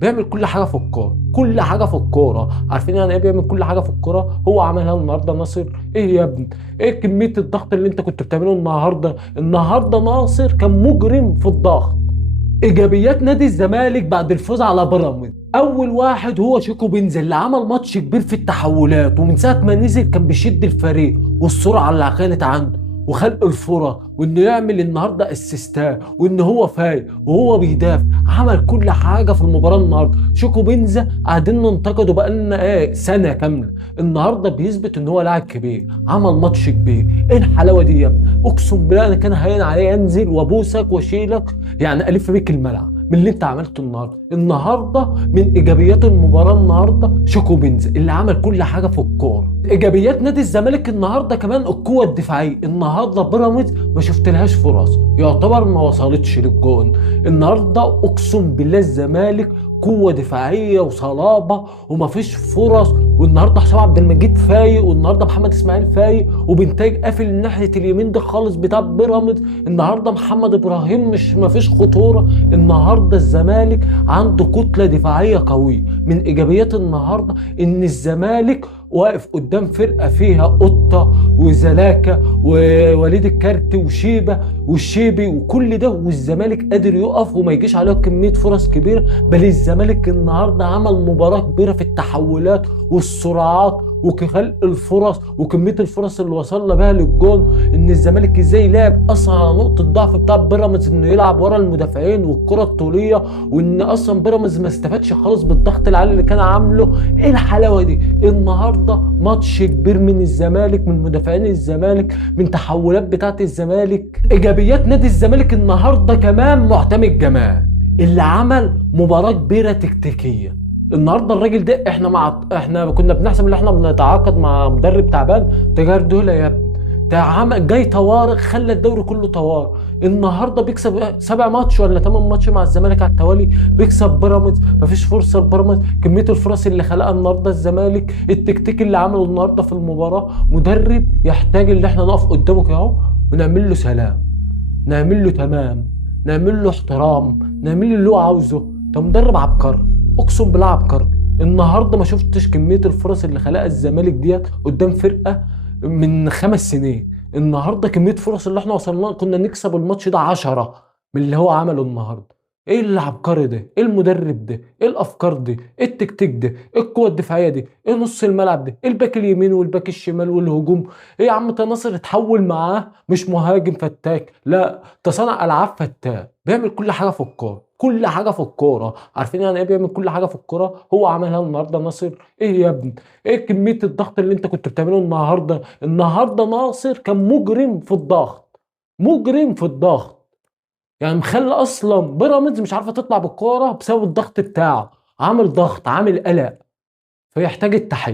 بيعمل كل حاجه في الكوره، كل حاجه في الكوره. عارفين يعني ايه بيعمل كل حاجه في الكوره؟ هو عملها النهارده ناصر. ايه يا ابني؟ ايه كميه الضغط اللي انت كنت بتعمله النهارده ناصر كان مجرم في الضغط. ايجابيات نادي الزمالك بعد الفوز على بيراميدز، اول واحد هو شيكو بنزل اللي عمل ماتش كبير في التحولات، ومن ساعه ما نزل كان بيشد الفريق والسرعه اللي كانت عنده وخلق الفرص، وانه يعمل النهارده اسيستات، وان هو فايق وهو بيدافع. عمل كل حاجه في المباراه النهارده. شيكو بنزا قاعدين ننتقده بقالنا سنه كامله، النهارده بيثبت ان هو لاعب كبير، عمل ماتش كبير. ايه الحلاوه دي يا ابني؟ اقسم بالله انا كان هين عليا انزل وابوسك واشيلك، يعني الف بيك الملعب من اللي انت عملته النهارده. من ايجابيات المباراه النهارده شوكو بنز اللي عمل كل حاجه في الكوره. ايجابيات نادي الزمالك النهارده كمان القوه الدفاعيه. النهارده بيراميدز ما شفتلهاش فرص، يعتبر ما وصلتش للجون. النهارده اقسم بالله الزمالك قوه دفاعيه وصلابه ومفيش فرص. والنهارده حسام عبد المجيد فايق، والنهارده محمد اسماعيل فايق، وبنتاج قافل ناحيه اليمين دي خالص بتاع بيراميدز. النهارده محمد ابراهيم مش مفيش خطوره. النهارده الزمالك عنده كتله دفاعيه قويه. من ايجابيات النهارده ان الزمالك واقف قدام فرقه فيها قطه وزلاكه ووليد الكارت وشيبه والشيبي وكل ده، والزمالك قادر يقف وما يجيش عليه كميه فرص كبيره. بل الزمالك النهارده عمل مباراه كبيره في التحولات والسرعات وخلق الفرص وكميه الفرص اللي وصلنا بها للجون. ان الزمالك ازاي لعب اصلا على نقطه ضعف بتاع بيراميدز، انه يلعب ورا المدافعين والكره الطوليه، وان اصلا بيراميدز ما استفادش خالص بالضغط العالي اللي كان عامله. ايه الحلاوه دي؟ النهارده ماتش كبير من الزمالك، من مدافعين الزمالك، من تحولات بتاعه الزمالك. ايجابيات نادي الزمالك النهارده كمان معتمد جمال اللي عمل مباراه كبيره تكتيكيه. النهارده الراجل ده احنا كنا بنحسب ان احنا بنتعاقد مع مدرب تعبان. ده جاردولا يا ابني، ده عمل جاي طوارئ، خلى الدوري كله طوارئ. النهارده بيكسب 7 ماتش ولا 8 ماتش مع الزمالك على التوالي، بيكسب بيراميدز. مفيش فرصه لبيراميدز. كميه الفرص اللي خلقها النهارده الزمالك، التكتيك اللي عمله النهارده في المباراه. مدرب يحتاج ان احنا نقف قدامه كده اهو ونعمل له سلام، نعمل له تمام، نعمل له احترام، نعمل له اللي هو عاوزه. ده مدرب عبقري، اقسم بالله عبقري. النهارده ما شفتش كميه الفرص اللي خلقها الزمالك ديت قدام فرقه من 5 سنين. النهارده كميه فرص اللي احنا وصلنا كنا نكسب الماتش ده 10 من اللي هو عمله النهارده. ايه العبقري ده؟ ايه المدرب ده؟ ايه الافكار دي؟ ايه التكتيك ده؟ ايه القوه الدفاعيه دي؟ ايه نص الملعب ده؟ ايه الباك اليمين والباك الشمال والهجوم؟ ايه يا عم؟ ده ناصر اتحول معاه مش مهاجم فتاك، لا ده صانع العاب فتاك. بيعمل كل حاجه في الكوره، كل حاجه في الكوره. عارفين يعني ايه بيعمل كل حاجه في الكوره؟ هو عملها النهارده ناصر. ايه يا ابني؟ ايه كميه الضغط اللي انت كنت بتعمله النهارده ناصر كان مجرم في الضغط، مجرم في الضغط. يعني مخلي اصلا بيراميدز مش عارفه تطلع بالكوره بسبب الضغط بتاعه. عامل ضغط، عامل قلق، فيحتاج التحية.